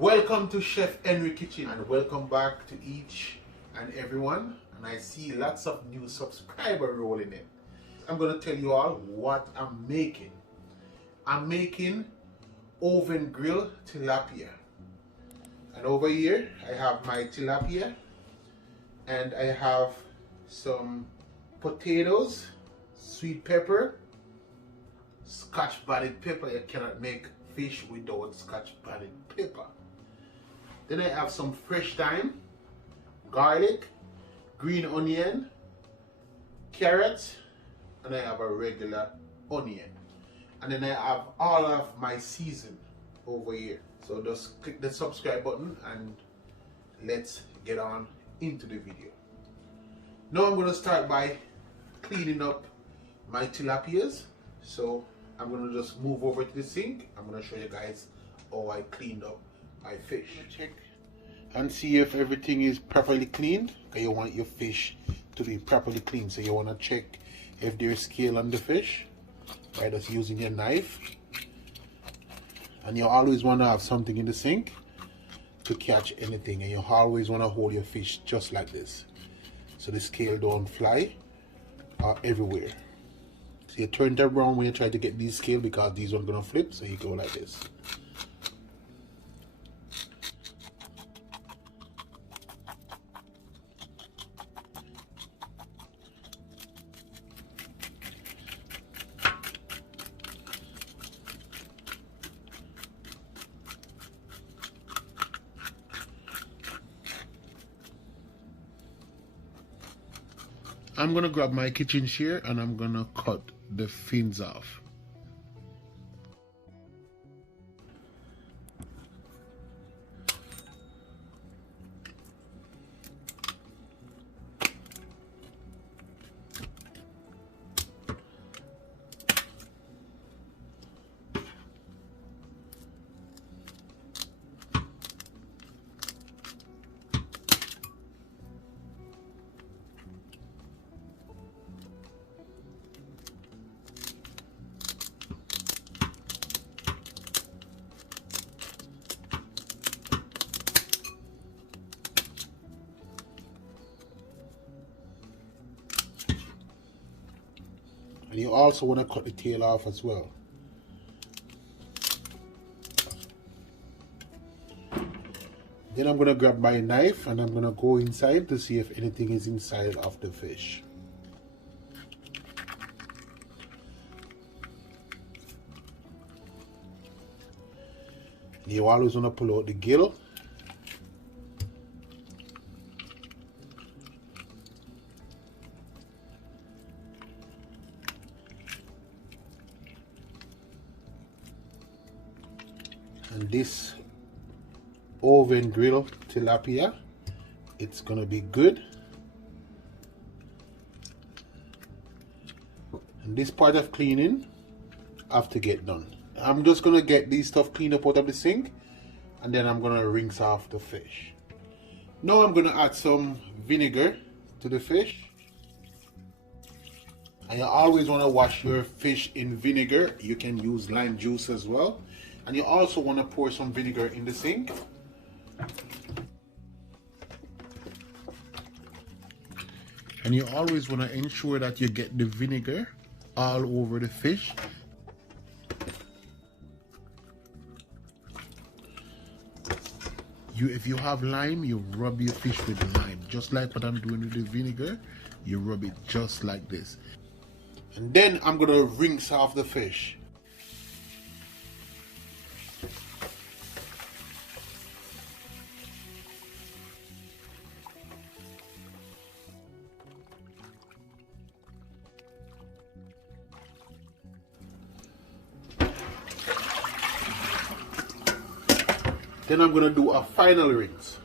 Welcome to Chef Henry Kitchen and welcome back to each and everyone. And I see lots of new subscribers rolling in. I'm going to tell you all what I'm making. I'm making oven grilled tilapia. And over here I have my tilapia and I have some potatoes, sweet pepper, scotch bonnet pepper. You cannot make fish without scotch bonnet pepper. Then I have some fresh thyme, garlic, green onion, carrots, and I have a regular onion. And then I have all of my season over here. So just click the subscribe button and let's get on into the video. Now I'm going to start by cleaning up my tilapias. So I'm going to just move over to the sink. I'm going to show you guys how I cleaned up my fish. Check and see if everything is properly cleaned. Okay, you want your fish to be properly cleaned, so you want to check if there's scale on the fish by just using your knife. And you always want to have something in the sink to catch anything, and you always want to hold your fish just like this so the scale don't fly everywhere. So you turn it around when you try to get these scale, because these ones gonna flip, so you go like this. I'm gonna grab my kitchen shear and I'm gonna cut the fins off. And you also want to cut the tail off as well. Then I'm going to grab my knife and I'm going to go inside to see if anything is inside of the fish. You always want to pull out the gill. And this oven grilled tilapia, it's gonna be good. And this part of cleaning have to get done. I'm just gonna get these stuff cleaned up out of the sink, and then I'm gonna rinse off the fish. Now I'm gonna add some vinegar to the fish. And you always want to wash your fish in vinegar. You can use lime juice as well. And you also want to pour some vinegar in the sink. And you always want to ensure that you get the vinegar all over the fish. If you have lime, you rub your fish with lime. Just like what I'm doing with the vinegar, you rub it just like this. And then I'm going to rinse off the fish. Then I'm going to do a final rinse.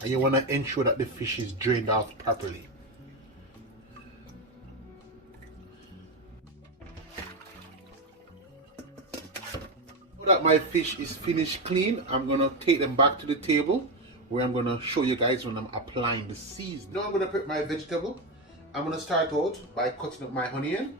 And you want to ensure that the fish is drained off properly. Now that my fish is finished clean, I'm gonna take them back to the table where I'm gonna show you guys when I'm applying the seasoning. Now I'm gonna prep my vegetable. I'm gonna start out by cutting up my onion.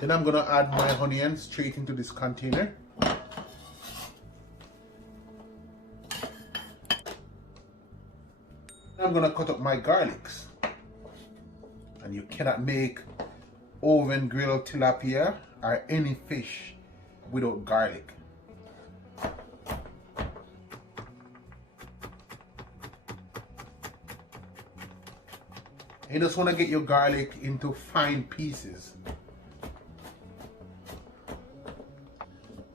Then I'm gonna add my onion straight into this container. I'm gonna cut up my garlics. And you cannot make oven grilled tilapia or any fish without garlic. You just wanna get your garlic into fine pieces.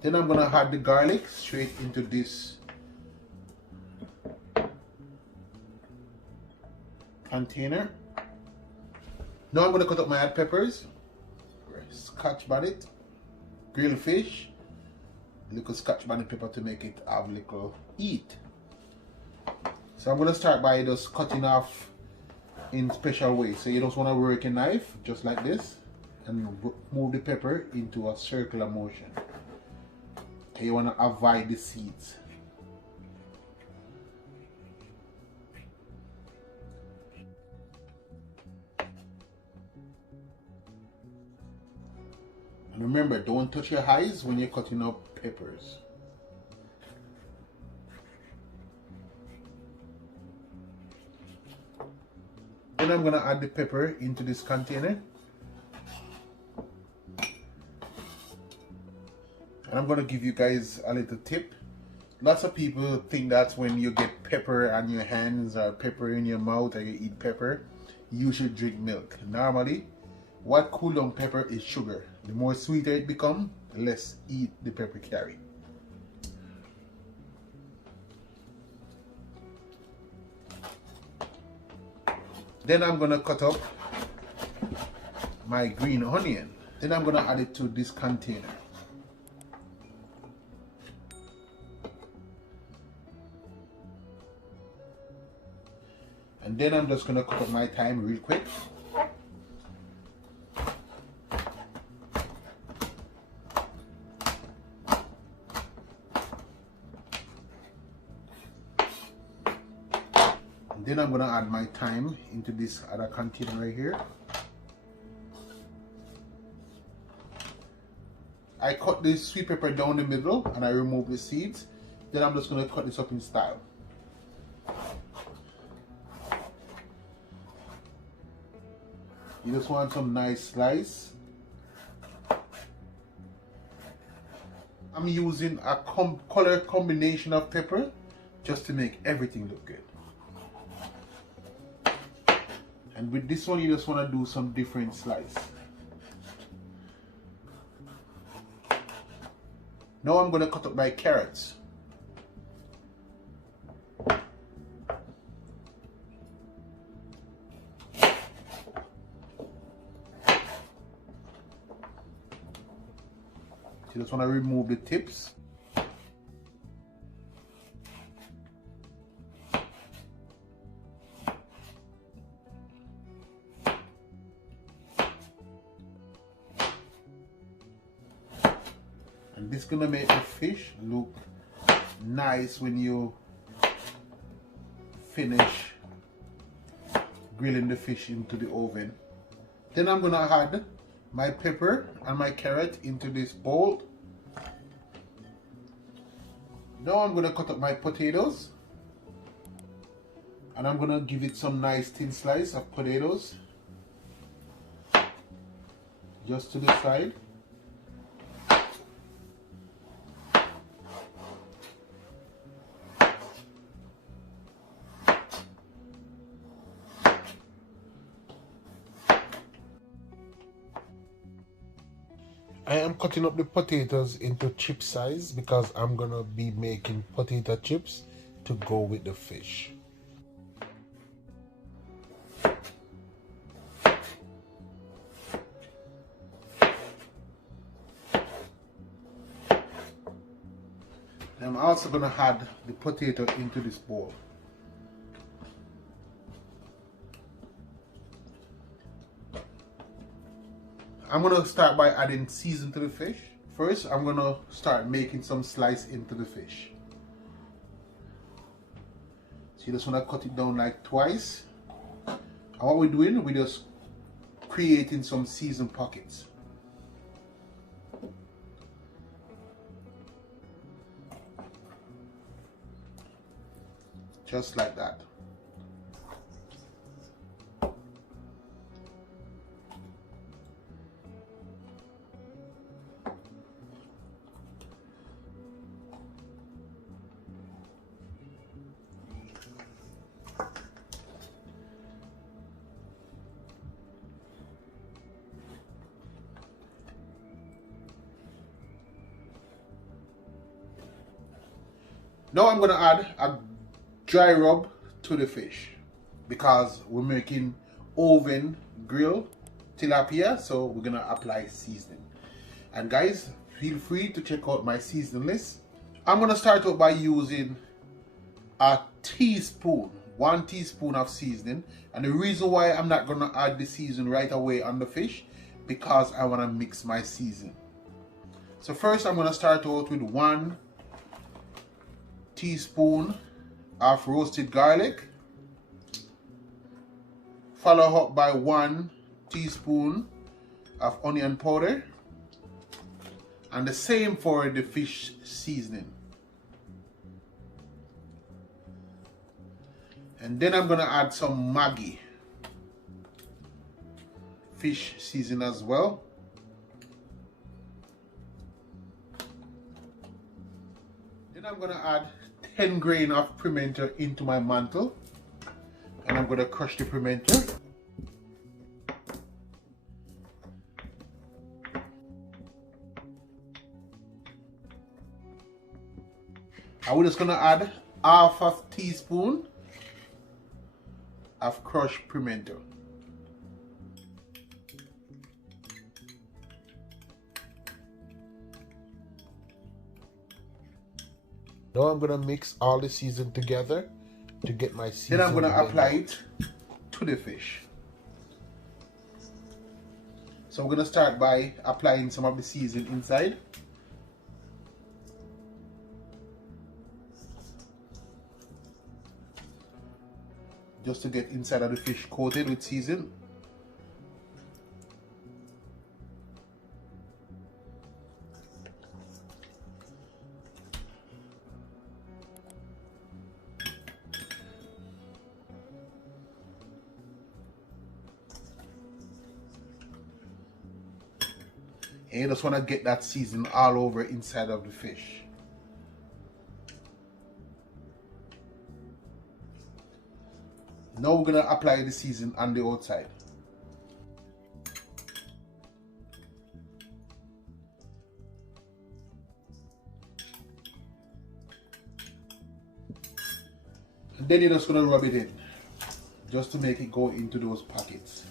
Then I'm gonna add the garlic straight into this container. Now I'm gonna cut up my hot peppers, scotch bonnet, grilled fish, little scotch bonnet pepper to make it have little heat. So I'm gonna start by just cutting off in special way. So you just wanna work a knife just like this and move the pepper into a circular motion. You want to avoid the seeds. And remember, don't touch your eyes when you're cutting up peppers. Then I'm going to add the pepper into this container. And I'm going to give you guys a little tip. Lots of people think that when you get pepper on your hands or pepper in your mouth or you eat pepper, you should drink milk. Normally, what cool down pepper is sugar. The more sweeter it becomes, the less heat the pepper carry. Then I'm going to cut up my green onion. Then I'm going to add it to this container. And then I'm just going to cut up my thyme real quick. And then I'm going to add my thyme into this other container right here. I cut this sweet pepper down the middle and I remove the seeds. Then I'm just going to cut this up in style. You just want some nice slice. I'm using a color combination of pepper just to make everything look good. And with this one, you just want to do some different slice. Now I'm going to cut up my carrots. You just want to remove the tips. And this is going to make the fish look nice when you finish grilling the fish into the oven. Then I'm going to add my pepper and my carrot into this bowl. Now I'm going to cut up my potatoes. And I'm going to give it some nice thin slice of potatoes. Just to the side. I am cutting up the potatoes into chip size because I'm gonna be making potato chips to go with the fish. I'm also going to add the potato into this bowl. I'm going to start by adding season to the fish. First, I'm going to start making some slice into the fish. So you just want to cut it down like twice. And what we're doing, we're just creating some seasoned pockets. Just like that. Now I'm going to add a dry rub to the fish because we're making oven grilled tilapia, so we're going to apply seasoning. And guys, feel free to check out my seasoning list. I'm going to start out by using a teaspoon, 1 teaspoon of seasoning. And the reason why I'm not going to add the seasoning right away on the fish, because I want to mix my seasoning. So first I'm going to start out with 1 teaspoon of roasted garlic, follow up by 1 teaspoon of onion powder, and the same for the fish seasoning. And then I'm going to add some Maggi fish seasoning as well. Then I'm going to add 10 grains of pimento into my mantle, and I'm going to crush the pimento. And we're just going to add half a teaspoon of crushed pimento. Now I'm going to mix all the season together to get my season. Then I'm going to apply it to the fish. So we're going to start by applying some of the season inside. Just to get inside of the fish coated with season. And you just want to get that season all over inside of the fish. Now we're going to apply the season on the outside. And then you're just going to rub it in, just to make it go into those pockets.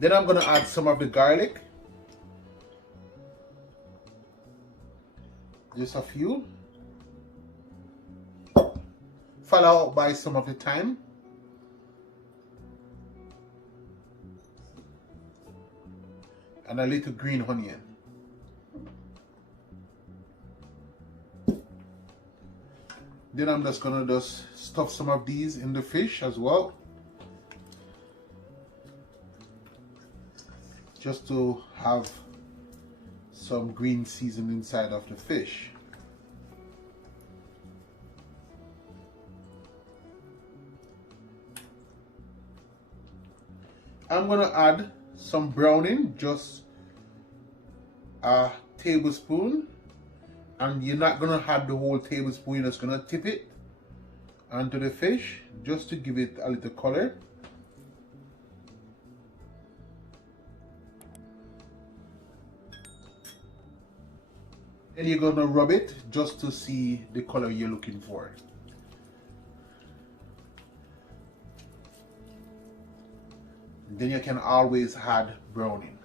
Then I'm going to add some of the garlic. Just a few. Followed by some of the thyme. And a little green onion. Then I'm just going to stuff some of these in the fish as well. Just to have some green season inside of the fish. I'm going to add some browning, just a tablespoon, and you're not going to add the whole tablespoon, you're just going to tip it onto the fish just to give it a little color. And you're going to rub it just to see the color you're looking for. Then you can always add browning.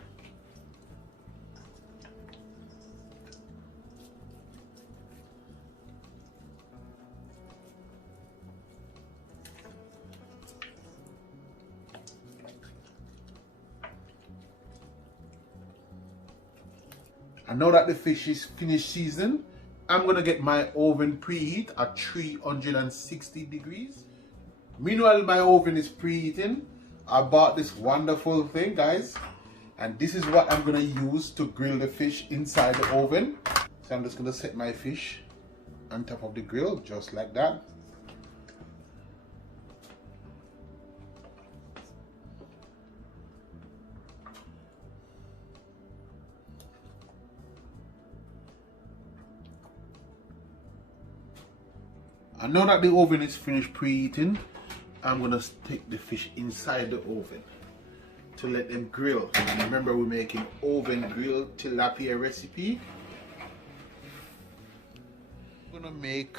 And now that the fish is finished seasoned, I'm gonna get my oven preheat at 360 degrees. Meanwhile, my oven is preheating. I bought this wonderful thing, guys, and this is what I'm gonna use to grill the fish inside the oven. So I'm just gonna set my fish on top of the grill, just like that. And now that the oven is finished preheating, I'm gonna stick the fish inside the oven to let them grill. And remember, we're making oven grilled tilapia recipe. I'm gonna make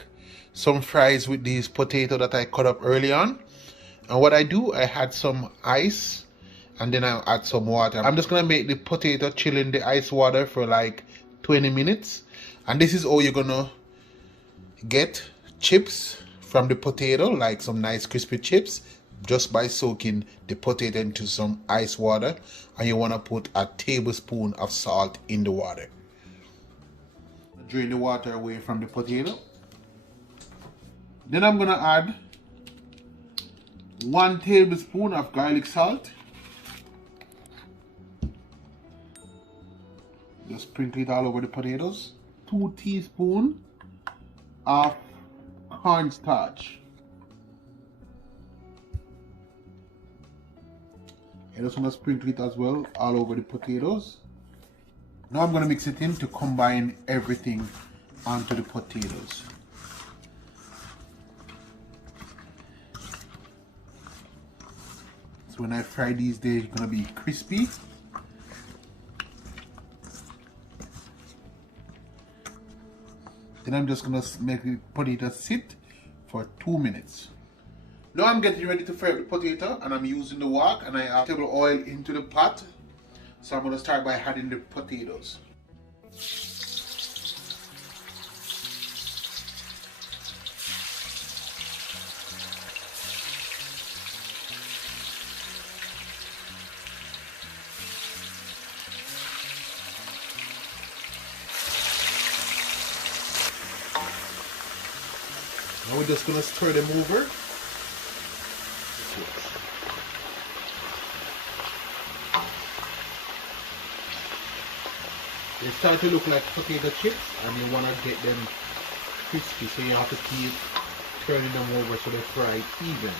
some fries with these potatoes that I cut up early on. And what I do, I add some ice and then I add some water. I'm just gonna make the potato chill in the ice water for like 20 minutes. And this is how you're gonna get chips from the potato, like some nice crispy chips, just by soaking the potato into some ice water. And you want to put a tablespoon of salt in the water. Drain the water away from the potato. Then I'm gonna add 1 tablespoon of garlic salt. Just sprinkle it all over the potatoes. 2 teaspoons of cornstarch. And just want to sprinkle it as well all over the potatoes. Now I'm going to mix it in to combine everything onto the potatoes. So when I fry these, they're going to be crispy. Then I'm just gonna make the potato sit for 2 minutes. Now I'm getting ready to fry up the potato, and I'm using the wok, and I add table oil into the pot. So I'm gonna start by adding the potatoes. Now we're just going to stir them over. They start to look like potato chips, and you want to get them crispy, so you have to keep turning them over so they fry even.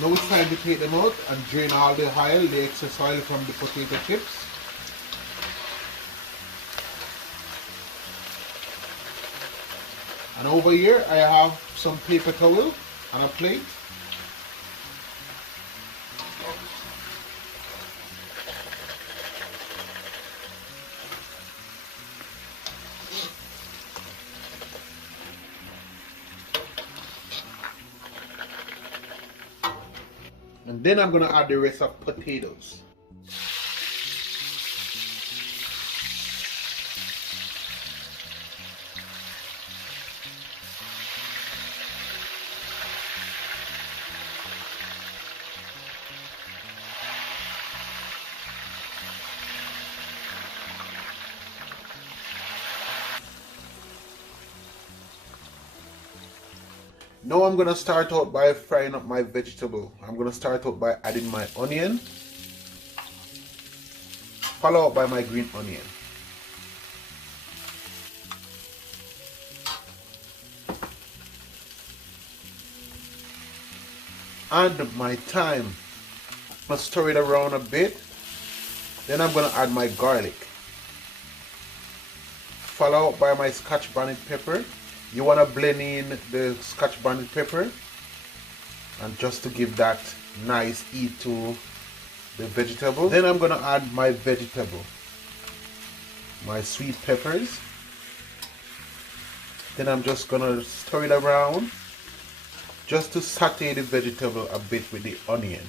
Now it's time to take them out and drain all the oil, the excess oil from the potato chips. And over here I have some paper towel and a plate. And then I'm going to add the rest of potatoes. Now I'm going to start out by frying up my vegetable. I'm going to start out by adding my onion, followed up by my green onion. And my thyme. I'm going to stir it around a bit. Then I'm going to add my garlic, followed up by my scotch bonnet pepper. You want to blend in the scotch bonnet pepper, and just to give that nice heat to the vegetable. Then I'm going to add my vegetable, my sweet peppers. Then I'm just going to stir it around just to saute the vegetable a bit with the onion.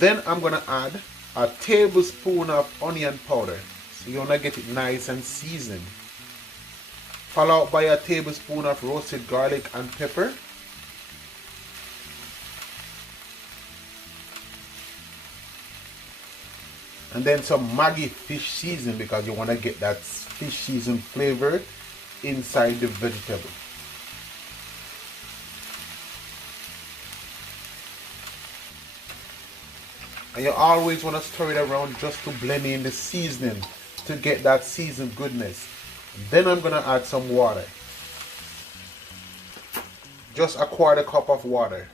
Then I'm gonna add a tablespoon of onion powder. So you wanna get it nice and seasoned. Followed by a tablespoon of roasted garlic and pepper. And then some Maggi fish seasoning, because you want to get that fish season flavor inside the vegetable. And you always want to stir it around just to blend in the seasoning to get that seasoned goodness. Then I'm going to add some water. Just a quarter cup of water,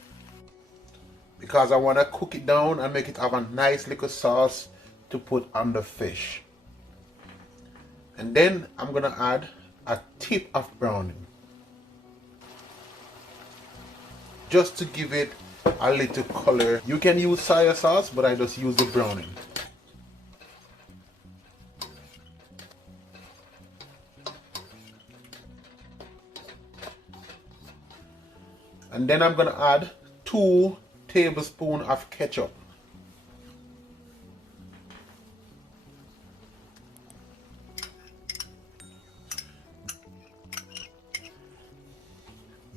because I want to cook it down and make it have a nice little sauce to put on the fish. And then I'm gonna add a tip of browning, just to give it a little color. You can use soy sauce, but I just use the browning. And then I'm gonna add 2 tablespoons of ketchup.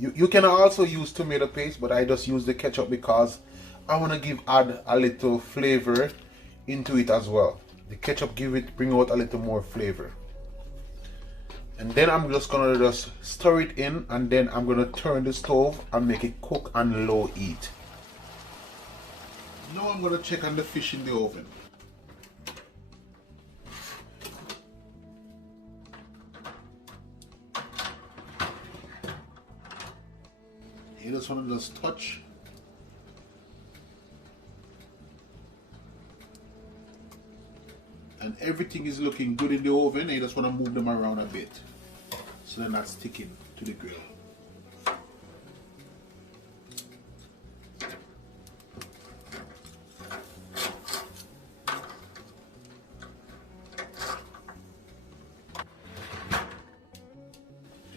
You can also use tomato paste, but I just use the ketchup because I want to add a little flavor into it as well. The ketchup bring out a little more flavor. And then I'm just gonna stir it in, and then I'm gonna turn the stove and make it cook on low heat. Now I'm gonna check on the fish in the oven. You just want to touch. And everything is looking good in the oven. You just want to move them around a bit so they're not sticking to the grill.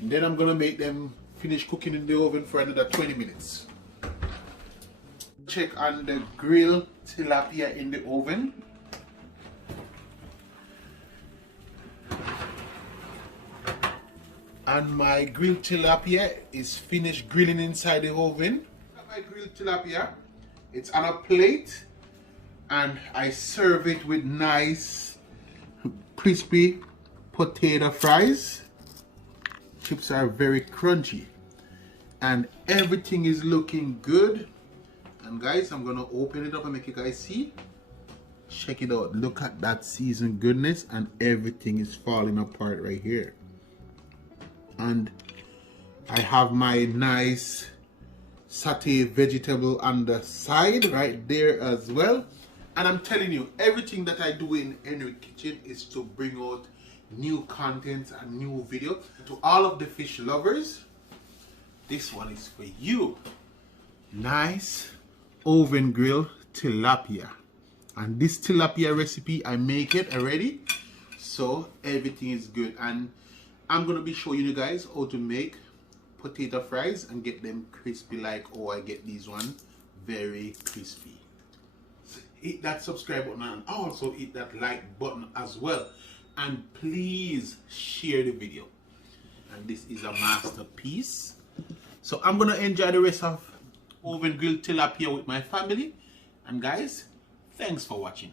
And then I'm going to make them finish cooking in the oven for another 20 minutes. Check on the grilled tilapia in the oven. And my grilled tilapia is finished grilling inside the oven. My grilled tilapia, it's on a plate, and I serve it with nice crispy potato fries. Chips are very crunchy, and everything is looking good. And guys, I'm gonna open it up and make you guys see. Check it out. Look at that seasoned goodness, and everything is falling apart right here. And I have my nice satay vegetable on the side right there as well. And I'm telling you, everything that I do in Henry Kitchen is to bring out new content and new video. To all of the fish lovers, this one is for you. Nice oven grilled tilapia. And this tilapia recipe, I make it already, so everything is good. And I'm gonna be showing you guys how to make potato fries and get them crispy like how I get these one, very crispy. So hit that subscribe button and also hit that like button as well. And please share the video. And this is a masterpiece. So I'm gonna enjoy the rest of oven grilled tilapia with my family. And guys, thanks for watching.